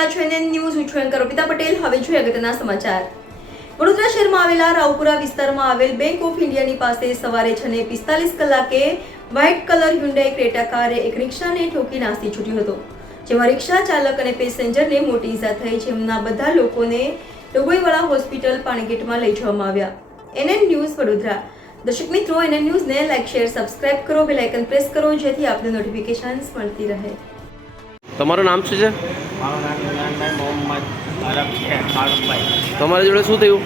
રહ્યા છો NN news હું છું એન્કર અર્પિતા પટેલ. હવે જોઈએ અગત્યના સમાચાર. વડોદરા શહેરમાં આવેલા રાવપુરા વિસ્તારમાં આવેલ બેંક ઓફ ઇન્ડિયાની પાસે સવારે 6:45 કલાકે વ્હાઇટ કલર હ્યુન્ડાઈ ક્રેટા કારે એક રિક્ષાને ઠોકી નાસી છૂટ્યો હતો, જેમાં રિક્ષા ચાલક અને પેસેન્જરને મોટી ઈજા થઈ, જેમના બધા લોકોને ડભોઈવાળા હોસ્પિટલ પાણીગેટમાં લઈ જવામાં આવ્યા. NN news Vadodara. દર્શક મિત્રો, એનએન ન્યૂઝને લાઈક, શેર, સબસ્ક્રાઇબ કરો, બેલ આઇકન પ્રેસ કરો જેથી આપને નોટિફિકેશન્સ મળતી રહે. તમારું નામ શું છે? મારું નામ ઇમરાનભાઈ મોહમ્મદ અરબ છે. ફારૂકભાઈ. તમારી જોડે શું થયું?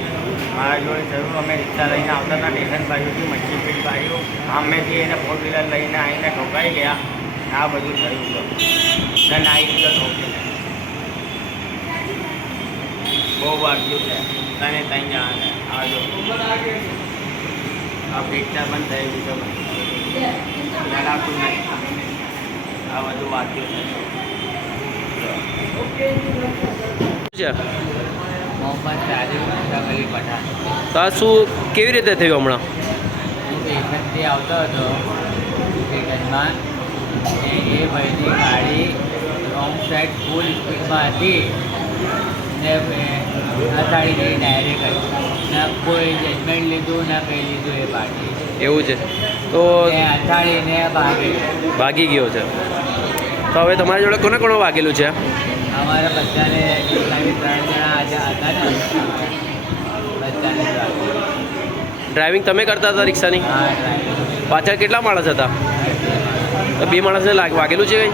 મારા જોડે થયું, અમે રિક્ષા લઈને આવતા હતા સ્ટેશન બાજુથી મચ્છીપીટ બાજુ, સામેથી એને ફોર વ્હીલર લઈને આવીને ઠોકાઈ ગયા. આ બધું થયું છે. ધન આવી ગયો ઠોકીને. બહુ વાગ્યું છે. તને ત્યાં જવાને આવજો. આ ફ્રેક્ચર પણ થઈ ગયું છે. જણાવતું નહીં. આ બધું વાગ્યું છે. મોહમ્મદ સાદિક મુસ્તફલી પઠાણ. તો આ શું કેવી રીતે થયું હમણાં? હું સ્ટેશનથી આવતો હતો સ્ટેશનમાં, એ ભાઈની ગાડી રોંગ સાઈડ ફૂલ સ્પીડમાં હતી ને અથાડી ગઈ ડાયરેક્ટ. ના કોઈ જજમેન્ટ લીધું ના કંઈ લીધું એ પાર્ટી. એવું છે તો એ અથાડીને ભાગી ગયો છે. તો હવે તમારી જોડે કોને કોને વાગેલું છે? અમારા બધાને 3 જણા આજે હતા ને, બધાને ડ્રાઇવિંગ તમે કરતા હતા રિક્ષાની? હા ડ્રાઈવર પાછળ કેટલા માણસ હતા? તો 2 માણસને વાગેલું છે કંઈ?